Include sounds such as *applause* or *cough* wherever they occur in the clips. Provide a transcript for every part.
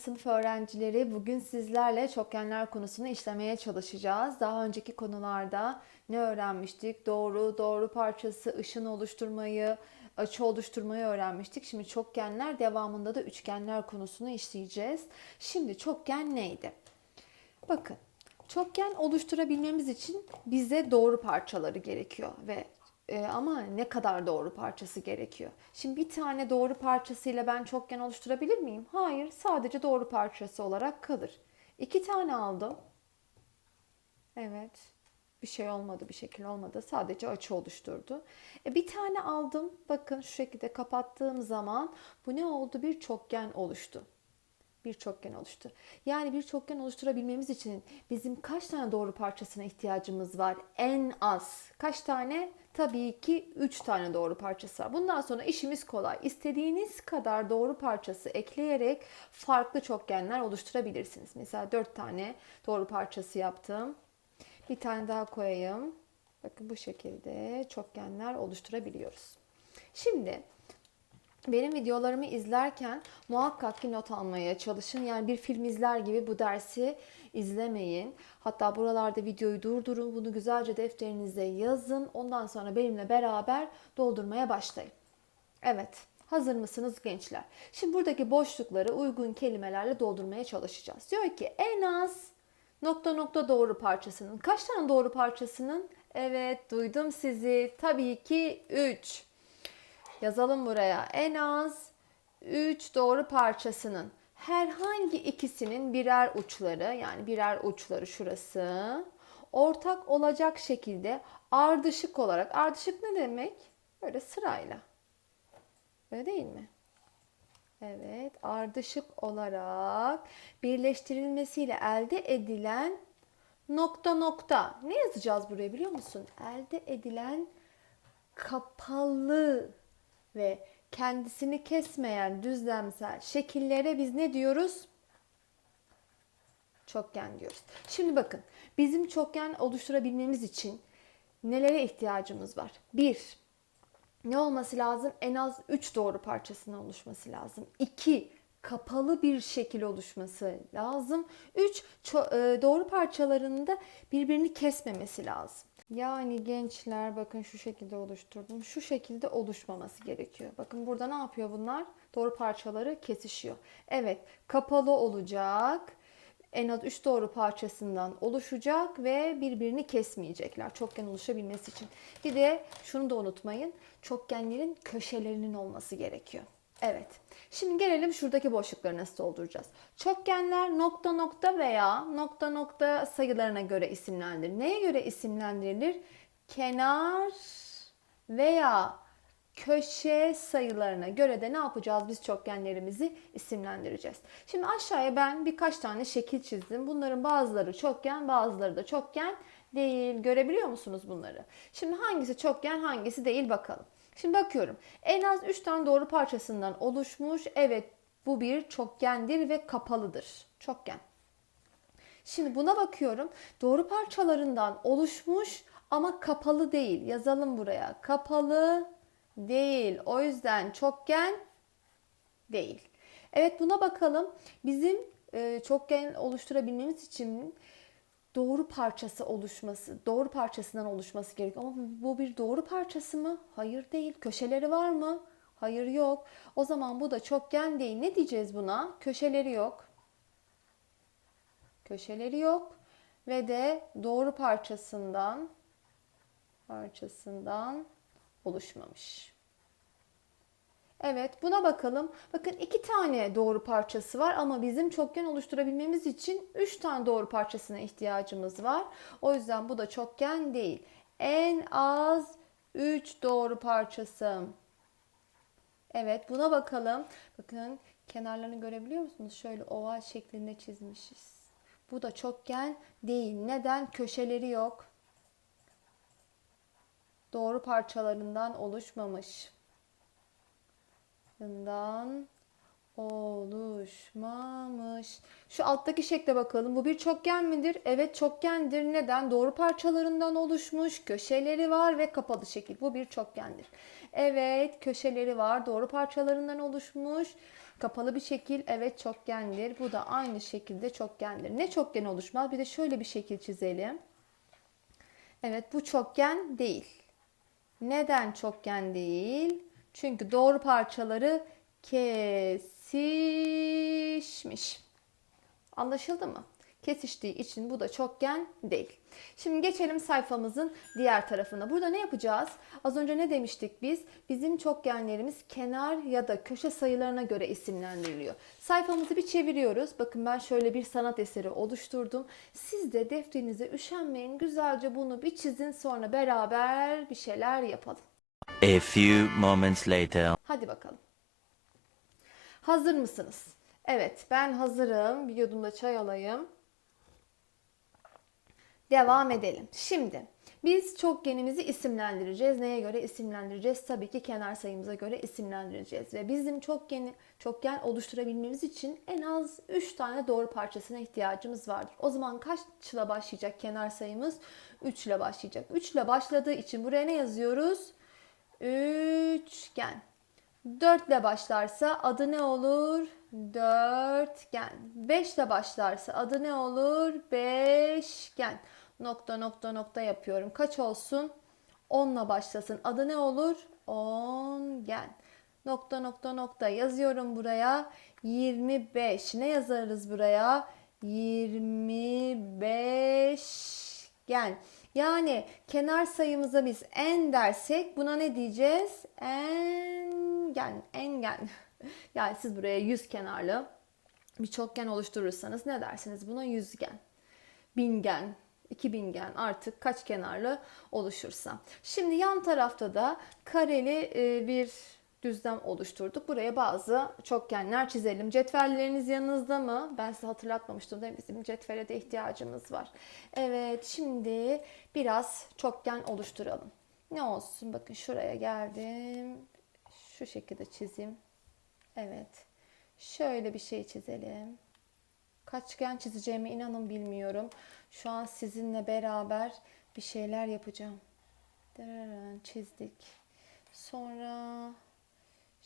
sınıf öğrencileri bugün sizlerle çokgenler konusunu işlemeye çalışacağız. Daha önceki konularda ne öğrenmiştik? Doğru, doğru parçası, ışın oluşturmayı, açı oluşturmayı öğrenmiştik. Şimdi çokgenler devamında da üçgenler konusunu işleyeceğiz. Şimdi çokgen neydi? Bakın, çokgen oluşturabilmemiz için bize doğru parçaları gerekiyor ve e, ama ne kadar doğru parçası gerekiyor? Şimdi bir tane doğru parçasıyla ben çokgen oluşturabilir miyim? Hayır, sadece doğru parçası olarak kalır. İki tane aldım. Evet, bir şey olmadı, bir şekil olmadı. Sadece açı oluşturdu. E, bir tane aldım. Bakın şu şekilde kapattığım zaman bu ne oldu? Bir çokgen oluştu bir çokgen oluştu. Yani bir çokgen oluşturabilmemiz için bizim kaç tane doğru parçasına ihtiyacımız var? En az. Kaç tane? Tabii ki 3 tane doğru parçası var. Bundan sonra işimiz kolay. İstediğiniz kadar doğru parçası ekleyerek farklı çokgenler oluşturabilirsiniz. Mesela 4 tane doğru parçası yaptım. Bir tane daha koyayım. Bakın bu şekilde çokgenler oluşturabiliyoruz. Şimdi benim videolarımı izlerken muhakkak ki not almaya çalışın. Yani bir film izler gibi bu dersi izlemeyin. Hatta buralarda videoyu durdurun. Bunu güzelce defterinize yazın. Ondan sonra benimle beraber doldurmaya başlayın. Evet. Hazır mısınız gençler? Şimdi buradaki boşlukları uygun kelimelerle doldurmaya çalışacağız. Diyor ki en az nokta nokta doğru parçasının. Kaç tane doğru parçasının? Evet duydum sizi. Tabii ki 3. Yazalım buraya. En az 3 doğru parçasının herhangi ikisinin birer uçları yani birer uçları şurası ortak olacak şekilde ardışık olarak ardışık ne demek? Böyle sırayla. Öyle değil mi? Evet, ardışık olarak birleştirilmesiyle elde edilen nokta nokta. Ne yazacağız buraya biliyor musun? Elde edilen kapalı ve kendisini kesmeyen düzlemsel şekillere biz ne diyoruz? Çokgen diyoruz. Şimdi bakın bizim çokgen oluşturabilmemiz için nelere ihtiyacımız var? Bir, ne olması lazım? En az 3 doğru parçasının oluşması lazım. 2 kapalı bir şekil oluşması lazım. 3 doğru parçalarında birbirini kesmemesi lazım. Yani gençler bakın şu şekilde oluşturdum. Şu şekilde oluşmaması gerekiyor. Bakın burada ne yapıyor bunlar? Doğru parçaları kesişiyor. Evet kapalı olacak. En az 3 doğru parçasından oluşacak ve birbirini kesmeyecekler. Çokgen oluşabilmesi için. Bir de şunu da unutmayın. Çokgenlerin köşelerinin olması gerekiyor. Evet. Şimdi gelelim şuradaki boşlukları nasıl dolduracağız. Çokgenler nokta nokta veya nokta nokta sayılarına göre isimlendirilir. Neye göre isimlendirilir? Kenar veya köşe sayılarına göre de ne yapacağız? Biz çokgenlerimizi isimlendireceğiz. Şimdi aşağıya ben birkaç tane şekil çizdim. Bunların bazıları çokgen, bazıları da çokgen değil. Görebiliyor musunuz bunları? Şimdi hangisi çokgen, hangisi değil bakalım. Şimdi bakıyorum. En az 3 tane doğru parçasından oluşmuş. Evet bu bir çokgendir ve kapalıdır. Çokgen. Şimdi buna bakıyorum. Doğru parçalarından oluşmuş ama kapalı değil. Yazalım buraya. Kapalı değil. O yüzden çokgen değil. Evet buna bakalım. Bizim e, çokgen oluşturabilmemiz için doğru parçası oluşması, doğru parçasından oluşması gerekiyor. Ama bu bir doğru parçası mı? Hayır değil. Köşeleri var mı? Hayır yok. O zaman bu da çokgen değil. Ne diyeceğiz buna? Köşeleri yok. Köşeleri yok ve de doğru parçasından parçasından oluşmamış. Evet buna bakalım. Bakın iki tane doğru parçası var ama bizim çokgen oluşturabilmemiz için üç tane doğru parçasına ihtiyacımız var. O yüzden bu da çokgen değil. En az üç doğru parçası. Evet buna bakalım. Bakın kenarlarını görebiliyor musunuz? Şöyle oval şeklinde çizmişiz. Bu da çokgen değil. Neden? Köşeleri yok. Doğru parçalarından oluşmamış tarafından oluşmamış. Şu alttaki şekle bakalım. Bu bir çokgen midir? Evet çokgendir. Neden? Doğru parçalarından oluşmuş. Köşeleri var ve kapalı şekil. Bu bir çokgendir. Evet köşeleri var. Doğru parçalarından oluşmuş. Kapalı bir şekil evet çokgendir. Bu da aynı şekilde çokgendir. Ne çokgen oluşmaz? Bir de şöyle bir şekil çizelim. Evet bu çokgen değil. Neden çokgen değil? Çünkü doğru parçaları kesişmiş. Anlaşıldı mı? Kesiştiği için bu da çokgen değil. Şimdi geçelim sayfamızın diğer tarafına. Burada ne yapacağız? Az önce ne demiştik biz? Bizim çokgenlerimiz kenar ya da köşe sayılarına göre isimlendiriliyor. Sayfamızı bir çeviriyoruz. Bakın ben şöyle bir sanat eseri oluşturdum. Siz de defterinize üşenmeyin. Güzelce bunu bir çizin sonra beraber bir şeyler yapalım. A few moments later. Hadi bakalım. Hazır mısınız? Evet, ben hazırım. Bir yudumda çay alayım. Devam edelim. Şimdi biz çokgenimizi isimlendireceğiz. Neye göre isimlendireceğiz? Tabii ki kenar sayımıza göre isimlendireceğiz. Ve bizim çokgeni, çokgen oluşturabilmemiz için en az 3 tane doğru parçasına ihtiyacımız vardır. O zaman kaçla başlayacak kenar sayımız? 3 ile başlayacak. 3 ile başladığı için buraya ne yazıyoruz? Üçgen. 4 ile başlarsa adı ne olur? Dörtgen. 5 ile başlarsa adı ne olur? Beşgen. Nokta nokta nokta yapıyorum. Kaç olsun? 10 ile başlasın. Adı ne olur? Ongen. Nokta nokta nokta yazıyorum buraya. 25. Ne yazarız buraya? 25 gen. Yani kenar sayımıza biz en dersek buna ne diyeceğiz? Engen, engen. *laughs* Yani siz buraya yüz kenarlı bir çokgen oluşturursanız ne dersiniz? Buna yüzgen, bingen, 2000 gen artık kaç kenarlı oluşursa. Şimdi yan tarafta da kareli e, bir düzlem oluşturduk. Buraya bazı çokgenler çizelim. Cetvelleriniz yanınızda mı? Ben size hatırlatmamıştım da bizim cetvele de ihtiyacımız var. Evet şimdi biraz çokgen oluşturalım. Ne olsun? Bakın şuraya geldim. Şu şekilde çizeyim. Evet. Şöyle bir şey çizelim. Kaçgen çizeceğime inanın bilmiyorum. Şu an sizinle beraber bir şeyler yapacağım. Çizdik. Sonra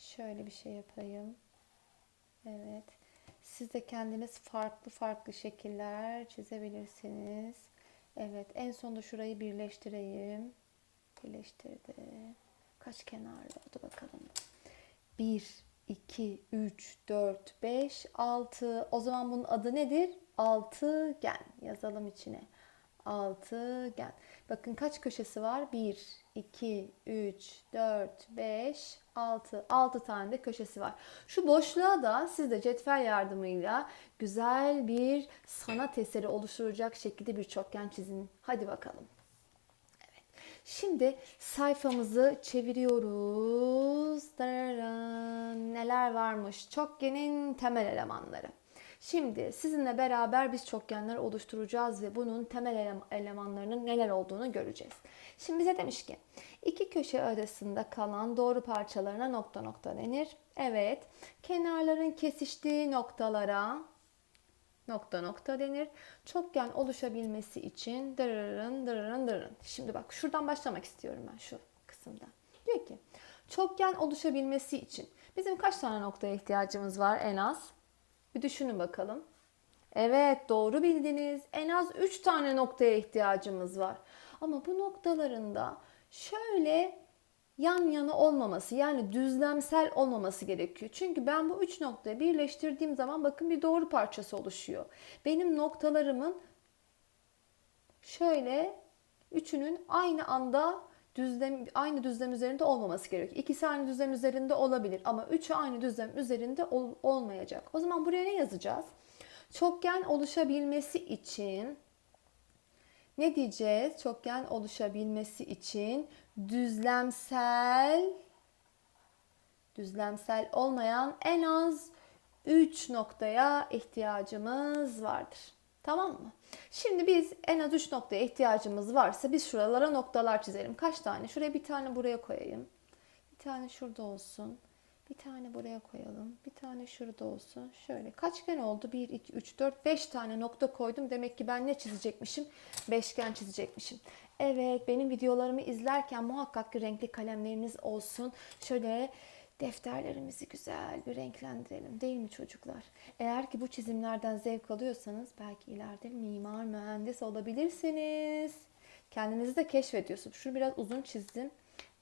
şöyle bir şey yapayım. Evet. Siz de kendiniz farklı farklı şekiller çizebilirsiniz. Evet. En sonunda şurayı birleştireyim. Birleştirdim. Kaç kenarlı oldu bakalım. 1, 2, 3, 4, 5, 6. O zaman bunun adı nedir? Altıgen. Yazalım içine. Altıgen. Bakın kaç köşesi var? 1, 2, 3, 4, 5, 6. 6 tane de köşesi var. Şu boşluğa da siz de cetvel yardımıyla güzel bir sanat eseri oluşturacak şekilde bir çokgen çizin. Hadi bakalım. Şimdi sayfamızı çeviriyoruz. Neler varmış? Çokgenin temel elemanları. Şimdi sizinle beraber biz çokgenler oluşturacağız ve bunun temel ele- elemanlarının neler olduğunu göreceğiz. Şimdi bize demiş ki iki köşe arasında kalan doğru parçalarına nokta nokta denir. Evet, kenarların kesiştiği noktalara nokta nokta denir. Çokgen oluşabilmesi için dırırın dırırın dırırın. Şimdi bak şuradan başlamak istiyorum ben şu kısımdan. Diyor ki çokgen oluşabilmesi için bizim kaç tane noktaya ihtiyacımız var en az? Bir düşünün bakalım. Evet doğru bildiniz. En az 3 tane noktaya ihtiyacımız var. Ama bu noktaların da şöyle yan yana olmaması yani düzlemsel olmaması gerekiyor. Çünkü ben bu üç noktayı birleştirdiğim zaman bakın bir doğru parçası oluşuyor. Benim noktalarımın şöyle üçünün aynı anda düzlem aynı düzlem üzerinde olmaması gerekiyor. İkisi aynı düzlem üzerinde olabilir ama üçü aynı düzlem üzerinde ol- olmayacak. O zaman buraya ne yazacağız? Çokgen oluşabilmesi için ne diyeceğiz? Çokgen oluşabilmesi için düzlemsel düzlemsel olmayan en az 3 noktaya ihtiyacımız vardır. Tamam mı? Şimdi biz en az 3 noktaya ihtiyacımız varsa biz şuralara noktalar çizelim. Kaç tane? Şuraya bir tane buraya koyayım. Bir tane şurada olsun. Bir tane buraya koyalım. Bir tane şurada olsun. Şöyle kaçgen oldu? 1, 2, 3, 4, 5 tane nokta koydum. Demek ki ben ne çizecekmişim? Beşgen çizecekmişim. Evet benim videolarımı izlerken muhakkak ki renkli kalemleriniz olsun. Şöyle defterlerimizi güzel bir renklendirelim değil mi çocuklar? Eğer ki bu çizimlerden zevk alıyorsanız belki ileride mimar, mühendis olabilirsiniz. Kendinizi de keşfediyorsunuz. Şunu biraz uzun çizdim.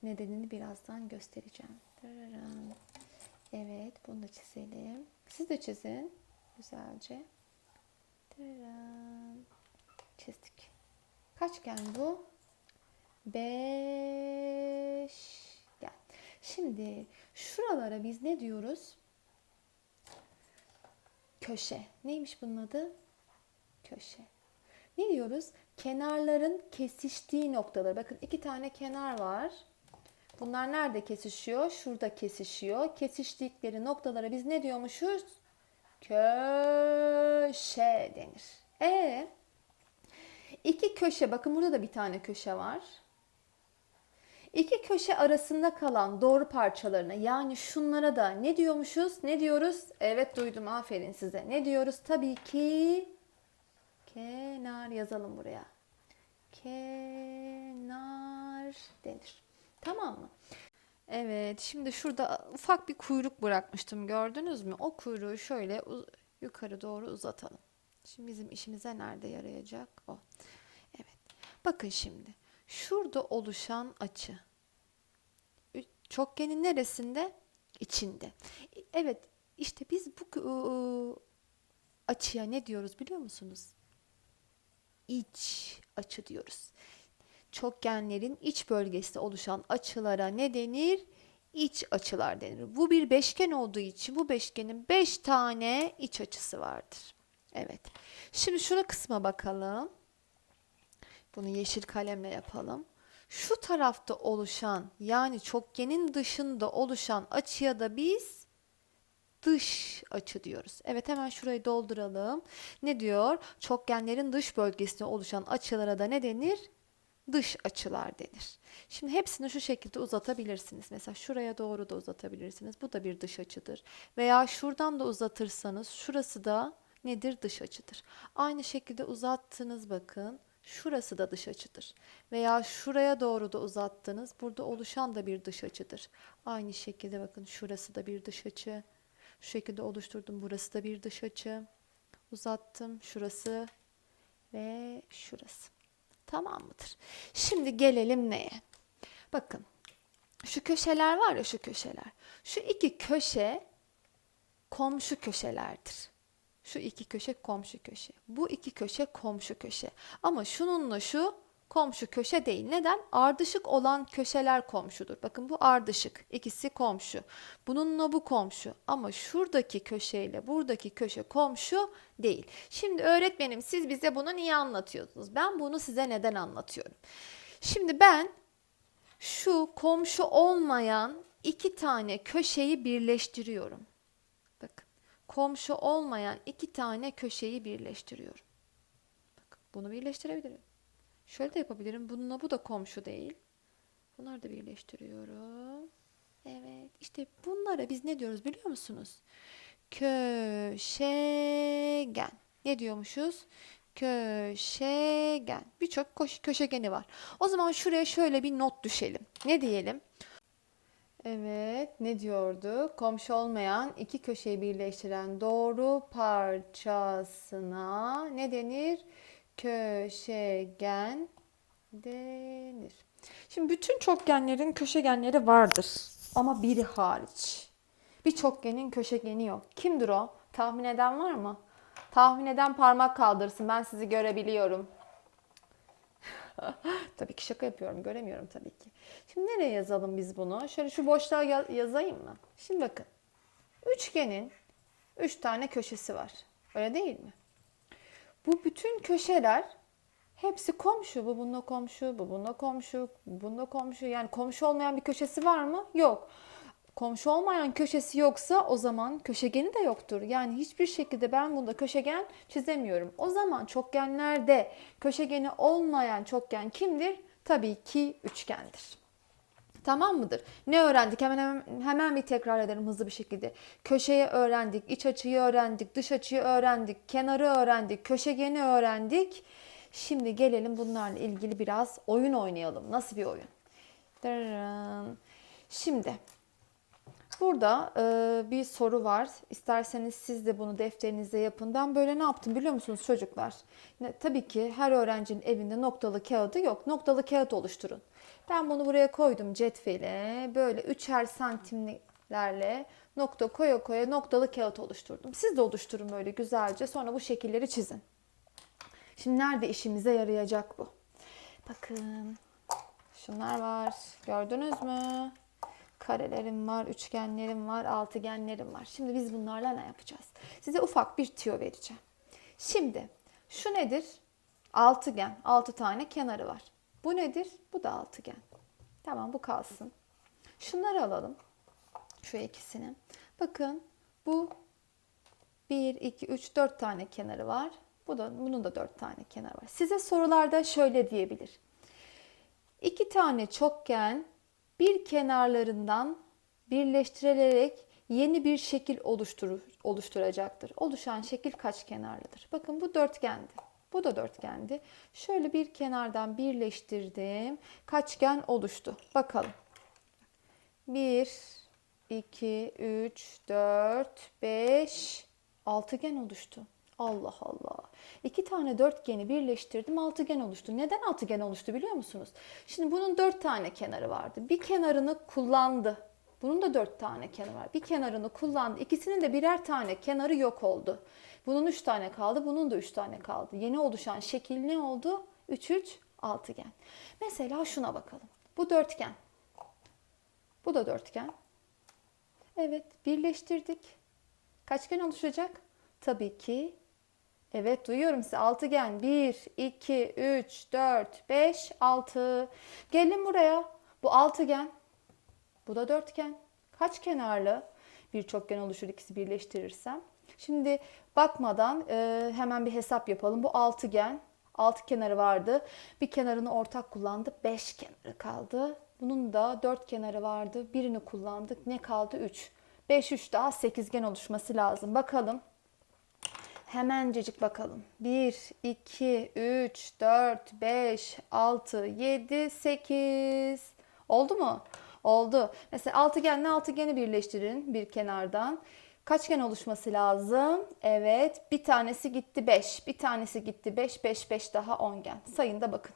Nedenini birazdan göstereceğim. Evet, bunu da çizelim. Siz de çizin. Güzelce. Tararam. Çizdik. Kaçgen bu? Beşgen. Şimdi şuralara biz ne diyoruz? Köşe. Neymiş bunun adı? Köşe. Ne diyoruz? Kenarların kesiştiği noktalar. Bakın iki tane kenar var. Bunlar nerede kesişiyor? Şurada kesişiyor. Kesiştikleri noktalara biz ne diyormuşuz? Köşe denir. E iki köşe. Bakın burada da bir tane köşe var. İki köşe arasında kalan doğru parçalarına yani şunlara da ne diyormuşuz? Ne diyoruz? Evet duydum aferin size. Ne diyoruz? Tabii ki kenar yazalım buraya. Kenar denir. Tamam mı? Evet şimdi şurada ufak bir kuyruk bırakmıştım gördünüz mü? O kuyruğu şöyle yukarı doğru uzatalım. Şimdi bizim işimize nerede yarayacak o? Evet. Bakın şimdi. Şurada oluşan açı. Çokgenin neresinde? İçinde. Evet, işte biz bu ıı, açıya ne diyoruz biliyor musunuz? İç açı diyoruz. Çokgenlerin iç bölgesinde oluşan açılara ne denir? İç açılar denir. Bu bir beşgen olduğu için bu beşgenin beş tane iç açısı vardır. Evet. Şimdi şuna kısma bakalım. Bunu yeşil kalemle yapalım. Şu tarafta oluşan yani çokgenin dışında oluşan açıya da biz dış açı diyoruz. Evet hemen şurayı dolduralım. Ne diyor? Çokgenlerin dış bölgesinde oluşan açılara da ne denir? Dış açılar denir. Şimdi hepsini şu şekilde uzatabilirsiniz. Mesela şuraya doğru da uzatabilirsiniz. Bu da bir dış açıdır. Veya şuradan da uzatırsanız şurası da nedir? Dış açıdır. Aynı şekilde uzattınız bakın. Şurası da dış açıdır. Veya şuraya doğru da uzattınız. Burada oluşan da bir dış açıdır. Aynı şekilde bakın şurası da bir dış açı. Şu şekilde oluşturdum. Burası da bir dış açı. Uzattım. Şurası ve şurası. Tamam mıdır? Şimdi gelelim neye? Bakın. Şu köşeler var ya şu köşeler. Şu iki köşe komşu köşelerdir. Şu iki köşe komşu köşe. Bu iki köşe komşu köşe. Ama şununla şu komşu köşe değil. Neden? Ardışık olan köşeler komşudur. Bakın bu ardışık. İkisi komşu. Bununla bu komşu. Ama şuradaki köşeyle buradaki köşe komşu değil. Şimdi öğretmenim siz bize bunu niye anlatıyorsunuz? Ben bunu size neden anlatıyorum? Şimdi ben şu komşu olmayan iki tane köşeyi birleştiriyorum. Komşu olmayan iki tane köşeyi birleştiriyorum. Bakın bunu birleştirebilirim. Şöyle de yapabilirim. Bununla bu da komşu değil. Bunları da birleştiriyorum. Evet. işte bunlara biz ne diyoruz biliyor musunuz? Köşegen. Ne diyormuşuz? Köşegen. Birçok köşegeni var. O zaman şuraya şöyle bir not düşelim. Ne diyelim? Evet, ne diyordu? Komşu olmayan iki köşeyi birleştiren doğru parçasına ne denir? Köşegen denir. Şimdi bütün çokgenlerin köşegenleri vardır ama biri hariç. Bir çokgenin köşegeni yok. Kimdir o? Tahmin eden var mı? Tahmin eden parmak kaldırsın. Ben sizi görebiliyorum. *laughs* tabii ki şaka yapıyorum. Göremiyorum tabii ki. Şimdi nereye yazalım biz bunu? Şöyle şu boşluğa ya- yazayım mı? Şimdi bakın. Üçgenin üç tane köşesi var. Öyle değil mi? Bu bütün köşeler hepsi komşu. Bu bununla komşu, bu bununla komşu, bu bununla komşu. Yani komşu olmayan bir köşesi var mı? Yok. Komşu olmayan köşesi yoksa o zaman köşegeni de yoktur. Yani hiçbir şekilde ben bunda köşegen çizemiyorum. O zaman çokgenlerde köşegeni olmayan çokgen kimdir? Tabii ki üçgendir. Tamam mıdır? Ne öğrendik? Hemen hemen, hemen bir tekrar edelim hızlı bir şekilde. Köşeyi öğrendik, iç açıyı öğrendik, dış açıyı öğrendik, kenarı öğrendik, köşegeni öğrendik. Şimdi gelelim bunlarla ilgili biraz oyun oynayalım. Nasıl bir oyun? Şimdi Burada e, bir soru var. İsterseniz siz de bunu defterinize yapın. Ben böyle ne yaptım biliyor musunuz çocuklar? Tabii ki her öğrencinin evinde noktalı kağıdı yok. Noktalı kağıt oluşturun. Ben bunu buraya koydum cetvele. Böyle üçer santimlerle nokta koya koya noktalı kağıt oluşturdum. Siz de oluşturun böyle güzelce. Sonra bu şekilleri çizin. Şimdi nerede işimize yarayacak bu? Bakın. Şunlar var. Gördünüz mü? Karelerim var, üçgenlerim var, altıgenlerim var. Şimdi biz bunlarla ne yapacağız? Size ufak bir tüyo vereceğim. Şimdi şu nedir? Altıgen. Altı tane kenarı var. Bu nedir? Bu da altıgen. Tamam bu kalsın. Şunları alalım. Şu ikisini. Bakın bu 1, 2, 3, 4 tane kenarı var. Bu da, bunun da 4 tane kenarı var. Size sorularda şöyle diyebilir. İki tane çokgen bir kenarlarından birleştirilerek yeni bir şekil oluşturur, oluşturacaktır. Oluşan şekil kaç kenarlıdır? Bakın bu dörtgendi. Bu da dörtgendi. Şöyle bir kenardan birleştirdim. Kaçgen oluştu. Bakalım. 1, 2, 3, 4, 5, altıgen oluştu. Allah Allah. İki tane dörtgeni birleştirdim altıgen oluştu. Neden altıgen oluştu biliyor musunuz? Şimdi bunun dört tane kenarı vardı. Bir kenarını kullandı. Bunun da dört tane kenarı var. Bir kenarını kullandı. İkisinin de birer tane kenarı yok oldu. Bunun üç tane kaldı. Bunun da üç tane kaldı. Yeni oluşan şekil ne oldu? 3 3 altıgen. Mesela şuna bakalım. Bu dörtgen. Bu da dörtgen. Evet, birleştirdik. Kaçgen oluşacak? Tabii ki Evet duyuyorum sizi. Altıgen. 1, 2, 3, 4, 5, 6. Gelin buraya. Bu altıgen. Bu da dörtgen. Kaç kenarlı? Bir çokgen oluşur ikisi birleştirirsem. Şimdi bakmadan e, hemen bir hesap yapalım. Bu altıgen. Altı kenarı vardı. Bir kenarını ortak kullandı. Beş kenarı kaldı. Bunun da dört kenarı vardı. Birini kullandık. Ne kaldı? Üç. Beş, üç daha sekizgen oluşması lazım. Bakalım. Hemencecik bakalım. 1, 2, 3, 4, 5, 6, 7, 8. Oldu mu? Oldu. Mesela altıgenle altıgeni birleştirin bir kenardan. Kaçgen oluşması lazım? Evet. Bir tanesi gitti 5. Bir tanesi gitti 5. 5, 5 daha 10 gen. Sayın da bakın.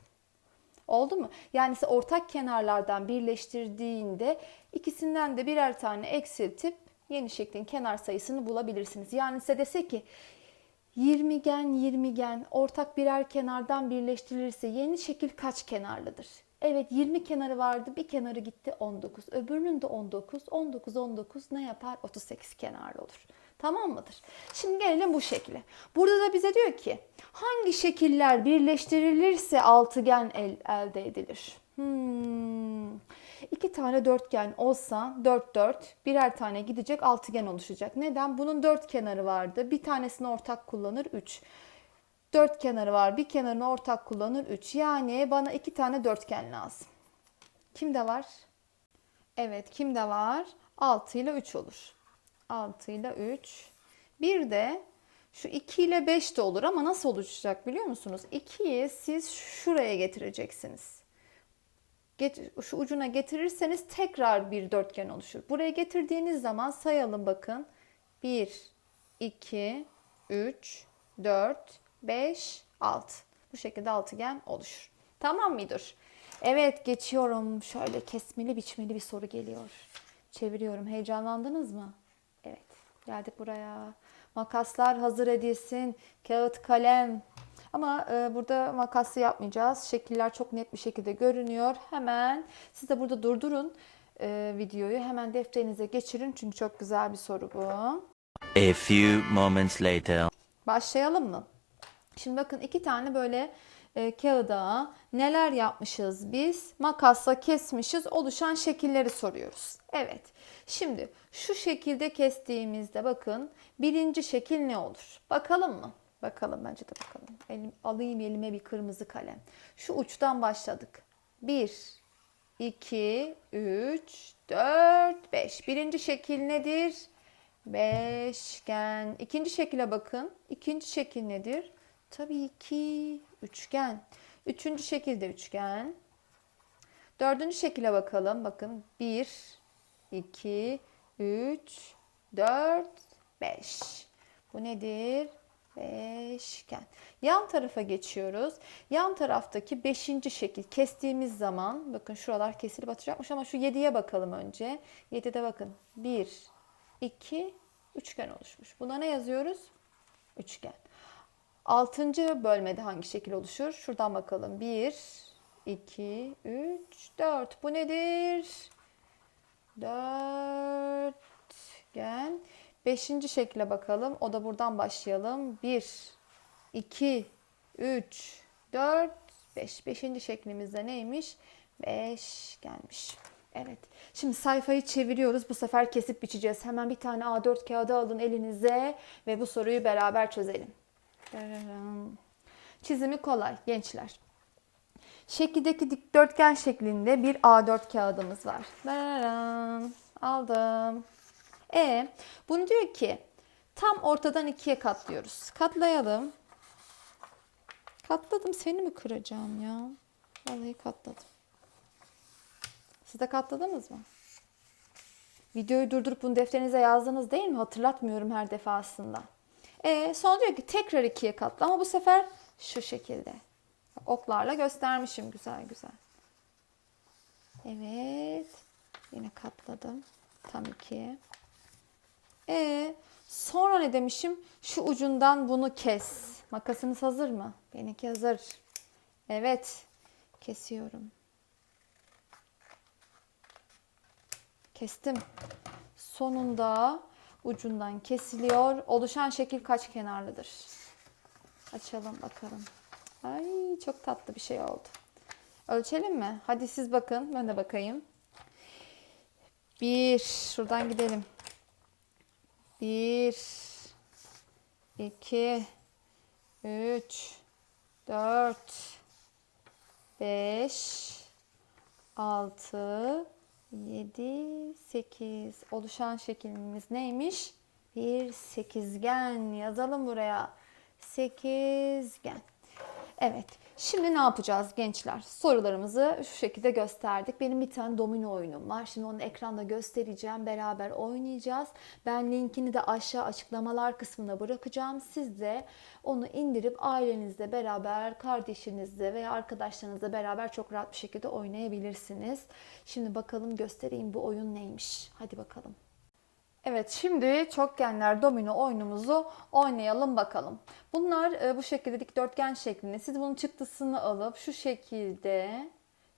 Oldu mu? Yani ortak kenarlardan birleştirdiğinde ikisinden de birer tane eksiltip yeni şeklin kenar sayısını bulabilirsiniz. Yani size dese ki 20 gen 20 gen ortak birer kenardan birleştirilirse yeni şekil kaç kenarlıdır? Evet 20 kenarı vardı bir kenarı gitti 19. Öbürünün de 19. 19 19 ne yapar? 38 kenarlı olur. Tamam mıdır? Şimdi gelelim bu şekle. Burada da bize diyor ki hangi şekiller birleştirilirse altıgen el, elde edilir? Hmm. İki tane dörtgen olsa 4 4 birer tane gidecek altıgen oluşacak. Neden? Bunun dört kenarı vardı. Bir tanesini ortak kullanır 3. Dört kenarı var. Bir kenarını ortak kullanır 3. Yani bana iki tane dörtgen lazım. Kimde var? Evet kimde var? 6 ile 3 olur. 6 ile 3. Bir de şu 2 ile 5 de olur ama nasıl oluşacak biliyor musunuz? 2'yi siz şuraya getireceksiniz. Get- şu ucuna getirirseniz tekrar bir dörtgen oluşur. Buraya getirdiğiniz zaman sayalım bakın. 1, 2, 3, 4, 5, 6. Bu şekilde altıgen oluşur. Tamam mıdır? Evet geçiyorum. Şöyle kesmeli biçmeli bir soru geliyor. Çeviriyorum. Heyecanlandınız mı? Evet. Geldik buraya. Makaslar hazır edilsin. Kağıt, kalem. Ama e, burada makaslı yapmayacağız. Şekiller çok net bir şekilde görünüyor. Hemen siz de burada durdurun e, videoyu. Hemen defterinize geçirin. Çünkü çok güzel bir soru bu. A few moments later. Başlayalım mı? Şimdi bakın iki tane böyle e, kağıda neler yapmışız biz? Makasla kesmişiz. Oluşan şekilleri soruyoruz. Evet. Şimdi şu şekilde kestiğimizde bakın birinci şekil ne olur? Bakalım mı? Bakalım bence de bakalım. Elim, alayım elime bir kırmızı kalem. Şu uçtan başladık. 1, 2, 3, 4, 5. Birinci şekil nedir? Beşgen. İkinci şekile bakın. İkinci şekil nedir? Tabii ki üçgen. Üçüncü şekilde üçgen. Dördüncü şekile bakalım. Bakın 1, 2, 3, 4, 5. Bu nedir? Beşgen. Yan tarafa geçiyoruz. Yan taraftaki beşinci şekil kestiğimiz zaman bakın şuralar kesilip atacakmış ama şu 7'ye bakalım önce. 7'de bakın 1, 2, üçgen oluşmuş. Buna ne yazıyoruz? Üçgen. Altıncı bölmede hangi şekil oluşur? Şuradan bakalım. 1, 2, 3, 4. Bu nedir? Dörtgen. Beşinci şekle bakalım. O da buradan başlayalım. 1, 2, 3, 4, 5. Beşinci şeklimizde neymiş? Beşgenmiş. Evet. Şimdi sayfayı çeviriyoruz. Bu sefer kesip biçeceğiz. Hemen bir tane A4 kağıdı alın elinize ve bu soruyu beraber çözelim. Çizimi kolay gençler. Şekildeki dikdörtgen şeklinde bir A4 kağıdımız var. Aldım. E bunu diyor ki tam ortadan ikiye katlıyoruz. Katlayalım. Katladım seni mi kıracağım ya? Vallahi katladım. Siz de katladınız mı? Videoyu durdurup bunu defterinize yazdınız değil mi? Hatırlatmıyorum her defasında. E, sonra diyor ki tekrar ikiye katla ama bu sefer şu şekilde. Oklarla göstermişim güzel güzel. Evet. Yine katladım. Tam ikiye. E sonra ne demişim? Şu ucundan bunu kes. Makasınız hazır mı? Benimki hazır. Evet. Kesiyorum. Kestim. Sonunda ucundan kesiliyor. Oluşan şekil kaç kenarlıdır? Açalım bakalım. Ay çok tatlı bir şey oldu. Ölçelim mi? Hadi siz bakın. Ben de bakayım. Bir. Şuradan gidelim. Bir. iki, Üç. Dört. Beş. Altı. 7, 8 oluşan şeklimiz neymiş? Bir sekizgen yazalım buraya. Sekizgen. Evet. Şimdi ne yapacağız gençler? Sorularımızı şu şekilde gösterdik. Benim bir tane domino oyunum var. Şimdi onu ekranda göstereceğim. Beraber oynayacağız. Ben linkini de aşağı açıklamalar kısmına bırakacağım. Siz de onu indirip ailenizle beraber, kardeşinizle veya arkadaşlarınızla beraber çok rahat bir şekilde oynayabilirsiniz. Şimdi bakalım göstereyim bu oyun neymiş. Hadi bakalım. Evet şimdi çokgenler domino oyunumuzu oynayalım bakalım. Bunlar e, bu şekilde dikdörtgen şeklinde. Siz bunun çıktısını alıp şu şekilde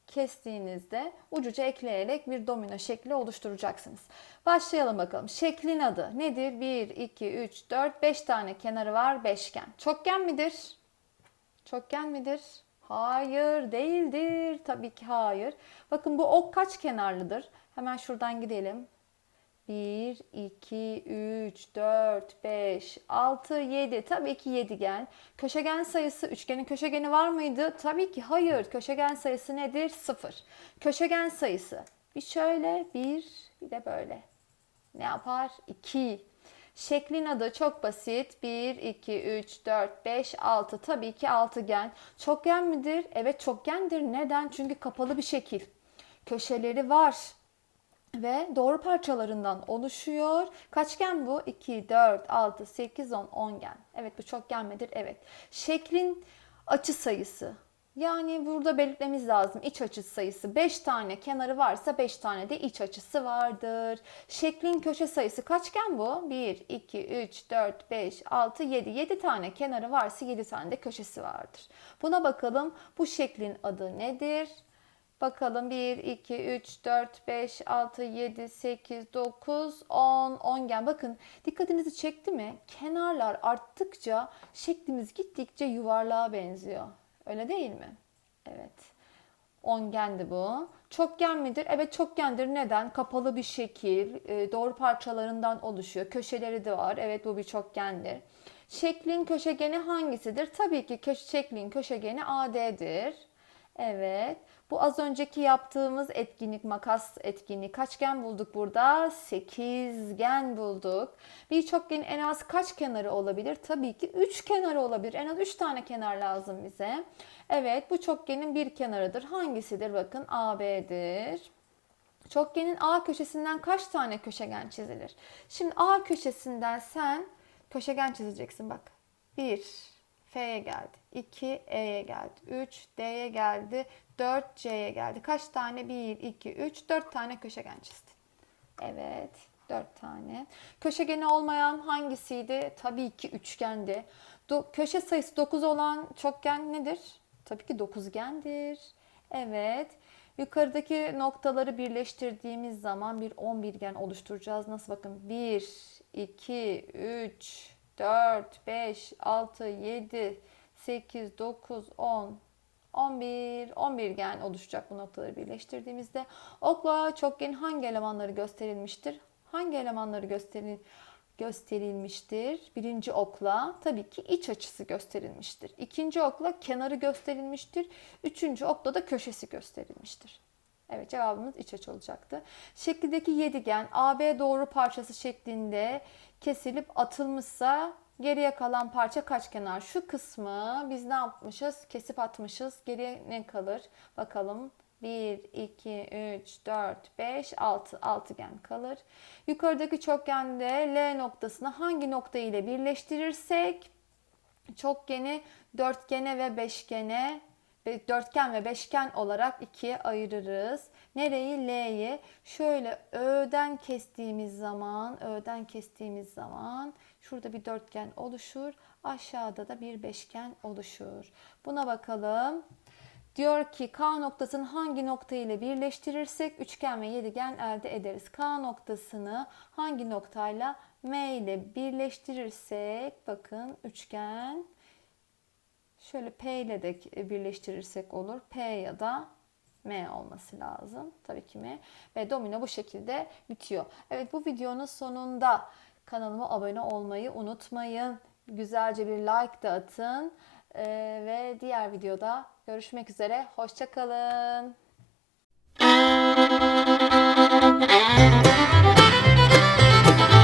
kestiğinizde ucuca ekleyerek bir domino şekli oluşturacaksınız. Başlayalım bakalım. Şeklin adı nedir? 1, 2, 3, 4, 5 tane kenarı var. Beşgen. Çokgen midir? Çokgen midir? Hayır değildir. Tabii ki hayır. Bakın bu ok kaç kenarlıdır? Hemen şuradan gidelim. 1, 2, 3, 4, 5, 6, 7. Tabii ki yedigen. Köşegen sayısı, üçgenin köşegeni var mıydı? Tabii ki hayır. Köşegen sayısı nedir? 0. Köşegen sayısı. Bir şöyle, bir, bir de böyle. Ne yapar? 2. Şeklin adı çok basit. 1, 2, 3, 4, 5, 6. Tabii ki altıgen. Çokgen midir? Evet çokgendir. Neden? Çünkü kapalı bir şekil. Köşeleri var ve doğru parçalarından oluşuyor. Kaçgen bu? 2, 4, 6, 8, 10, 10 gen. Evet bu çokgen midir? Evet. Şeklin açı sayısı. Yani burada belirtmemiz lazım. İç açı sayısı 5 tane kenarı varsa 5 tane de iç açısı vardır. Şeklin köşe sayısı kaçgen bu? 1, 2, 3, 4, 5, 6, 7. 7 tane kenarı varsa 7 tane de köşesi vardır. Buna bakalım. Bu şeklin adı nedir? Bakalım 1, 2, 3, 4, 5, 6, 7, 8, 9, 10, 10 gen. Bakın dikkatinizi çekti mi? Kenarlar arttıkça şeklimiz gittikçe yuvarlığa benziyor. Öyle değil mi? Evet. Ongendi bu. Çokgen midir? Evet çokgendir. Neden? Kapalı bir şekil, e, doğru parçalarından oluşuyor. Köşeleri de var. Evet bu bir çokgendir. Şeklin köşegeni hangisidir? Tabii ki köş şeklin köşegeni AD'dir. Evet. Bu az önceki yaptığımız etkinlik, makas etkinliği. Kaçgen bulduk burada? Sekizgen bulduk. Bir çokgenin en az kaç kenarı olabilir? Tabii ki üç kenarı olabilir. En az üç tane kenar lazım bize. Evet bu çokgenin bir kenarıdır. Hangisidir? Bakın AB'dir. Çokgenin A köşesinden kaç tane köşegen çizilir? Şimdi A köşesinden sen köşegen çizeceksin bak. 1 F'ye geldi. 2 E'ye geldi. 3 D'ye geldi. 4 C'ye geldi. Kaç tane? 1, 2, 3, 4 tane köşegen çizdin. Evet. 4 tane. Köşegeni olmayan hangisiydi? Tabii ki üçgendi. Do- köşe sayısı 9 olan çokgen nedir? Tabii ki dokuzgendir. Evet. Yukarıdaki noktaları birleştirdiğimiz zaman bir 11gen oluşturacağız. Nasıl bakın? 1, 2, 3, 4, 5, 6, 7, 8, 9, 10, 11, 11 gen oluşacak bu noktaları birleştirdiğimizde. Okla çokgenin hangi elemanları gösterilmiştir? Hangi elemanları gösteril gösterilmiştir? Birinci okla tabii ki iç açısı gösterilmiştir. İkinci okla kenarı gösterilmiştir. Üçüncü okla da köşesi gösterilmiştir. Evet cevabımız iç açı olacaktı. Şekildeki yedigen AB doğru parçası şeklinde kesilip atılmışsa geriye kalan parça kaç kenar? Şu kısmı biz ne yapmışız? Kesip atmışız. Geriye ne kalır? Bakalım. 1, 2, 3, 4, 5, 6. Altıgen kalır. Yukarıdaki çokgende L noktasını hangi nokta ile birleştirirsek çokgeni dörtgene ve beşgene dörtgen ve beşgen olarak ikiye ayırırız. Nereyi? L'yi. Şöyle Ö'den kestiğimiz zaman, Ö'den kestiğimiz zaman şurada bir dörtgen oluşur. Aşağıda da bir beşgen oluşur. Buna bakalım. Diyor ki K noktasını hangi nokta ile birleştirirsek üçgen ve yedigen elde ederiz. K noktasını hangi noktayla M ile birleştirirsek bakın üçgen şöyle P ile de birleştirirsek olur. P ya da M olması lazım. Tabii ki M. Ve domino bu şekilde bitiyor. Evet bu videonun sonunda kanalıma abone olmayı unutmayın. Güzelce bir like da atın. Ee, ve diğer videoda görüşmek üzere. Hoşçakalın.